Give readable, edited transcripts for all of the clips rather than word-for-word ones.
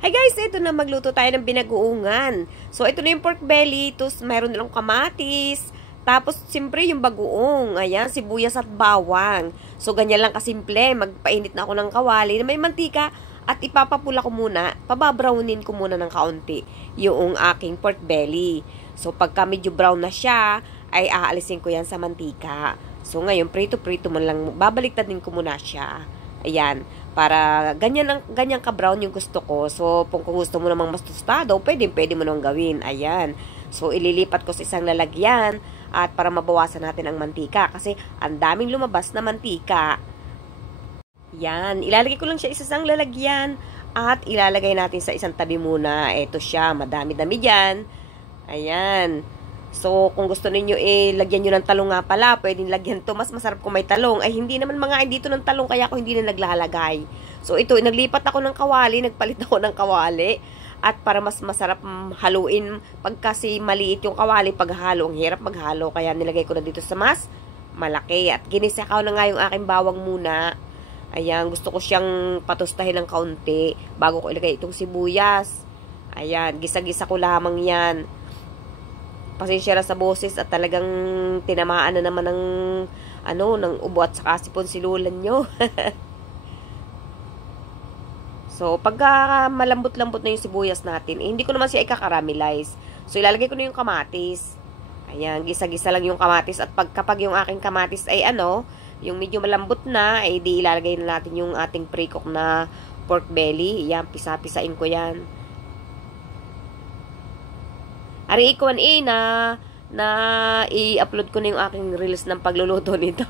Hi guys, ito na magluto tayo ng binagoongan. So, ito na yung pork belly, tapos mayroon nilang kamatis, tapos siyempre yung bagoong, ayan, sibuyas at bawang. So, ganyan lang kasimple, magpainit na ako ng kawali na may mantika at ipapapula ko muna, pababrownin ko muna ng kaunti yung aking pork belly. So, pagka medyo brown na siya, ay aalisin ko yan sa mantika. So, ngayon, prito-prito mo lang, babaliktad din ko muna siya. Ayan, para ganyan ka-brown yung gusto ko. So, kung gusto mo namang mas tostado, pwede mo nang gawin. Ayan. So, ililipat ko sa isang lalagyan at para mabawasan natin ang mantika kasi ang daming lumabas na mantika. Yan, ilalagay ko lang siya sa isang lalagyan at ilalagay natin sa isang tabi muna. Ito siya, madami-dami dyan. Ayan. So, kung gusto ninyo lagyan nyo ng talong nga pala, pwedeng lagyan to. Mas masarap kung may talong. Ay, hindi naman mga dito ng talong, kaya ako hindi na naglalagay. So, ito, naglipat ako ng kawali, nagpalit ako ng kawali. At para mas masarap haluin, pag kasi maliit yung kawali, paghalo, ang hirap maghalo. Kaya nilagay ko na dito sa mas malaki. At ginisakaw na nga yung aking bawang muna. Ayan, gusto ko siyang patustahin ng kaunti bago ko ilagay itong sibuyas. Ayan, gisa-gisa ko lamang yan. Pasensya na sa boses at talagang tinamaan na naman ng ubo at saka siponsilulan nyo. So, pagka malambot-lambot na yung sibuyas natin, hindi ko naman siya ika-caramelize. So, ilalagay ko na yung kamatis. Ayan, gisa-gisa lang yung kamatis. At kapag yung aking kamatis ay yung medyo malambot na, ay di ilalagay na natin yung ating pre-cook na pork belly. Ayan, pisa-pisain ko yan. Ari ikuan na i-upload ko na yung aking reels ng pagluluto nito.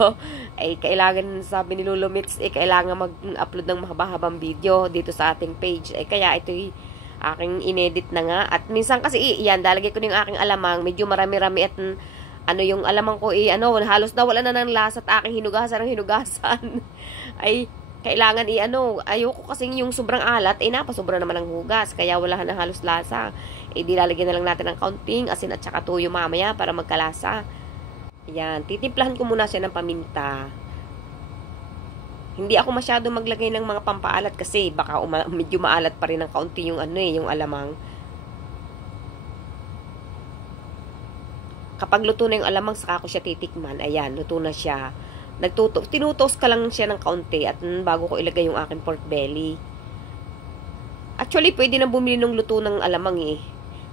Ay kailangan, sabi ni Lolo Mix, kailangan mag-upload ng mahaba-habang video dito sa ating page. Kaya ito aking inedit na nga. At minsan kasi yan, dalagay ko na yung aking alamang, medyo marami-rami at yung alamang ko halos na wala na ng lasa at aking hinugasan. Ay kailangan ayoko kasing yung sobrang alat, napasobra naman ng hugas, kaya wala na halos lasa. Dilalagyan na lang natin ng kaunting asin at saka tuyo mamaya para magkalasa. Ayan, titimplahan ko muna siya ng paminta. Hindi ako masyado maglagay ng mga pampaalat kasi baka medyo maalat pa rin ng kaunti yung yung alamang. Kapag luto na yung alamang, saka ko siya titikman. Ayan, luto na siya. Tinutos ka lang siya ng kaunti at bago ko ilagay yung aking pork belly. Actually, pwede na bumili ng luto ng alamang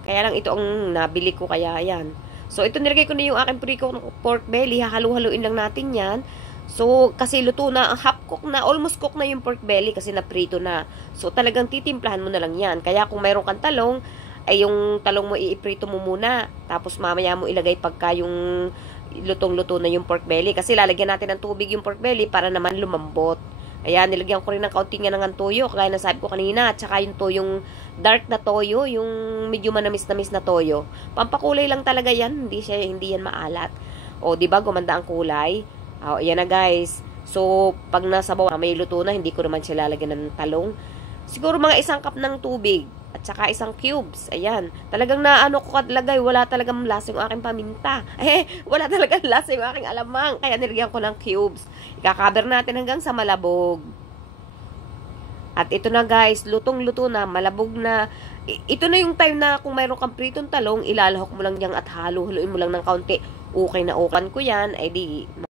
Kaya lang ito ang nabili ko, kaya yan. So, ito nilagay ko na yung aking pre-cook pork belly. Hahalu-haluin lang natin yan. So, kasi luto na, half cook na, almost cook na yung pork belly kasi naprito na. So, talagang titimplahan mo na lang yan. Kaya kung mayroon kang talong, ay yung talong mo iiprito mo muna. Tapos mamaya mo ilagay pagka yung lutong-luto na yung pork belly. Kasi lalagyan natin ng tubig yung pork belly para naman lumambot. Ayan, nilagyan ko rin ng kaunti nga ng toyo. Kaya nasabi ko kanina. At saka yung toyong dark na toyo. Yung medyo manamis-namis na toyo. Pampakulay lang talaga yan. Hindi yan maalat. O, diba gumanda ang kulay? O, ayan na guys. So, pag nasa bawah may luto na, hindi ko naman siya lalagyan ng talong. Siguro mga 1 cup ng tubig. At saka 1 cubes. Ayan. Talagang ko lagay. Wala talagang lasa yung aking paminta. Wala talagang lasa yung aking alamang. Kaya nilagyan ko ng cubes. Ikakaber natin hanggang sa malabog. At ito na guys. Lutong-luto na. Malabog na. Ito na yung time na kung mayroon kang pritong talong, ilalahok mo lang dyan at halo-haluin mo lang ng kaunti. Okay na ukan ko yan. Ay di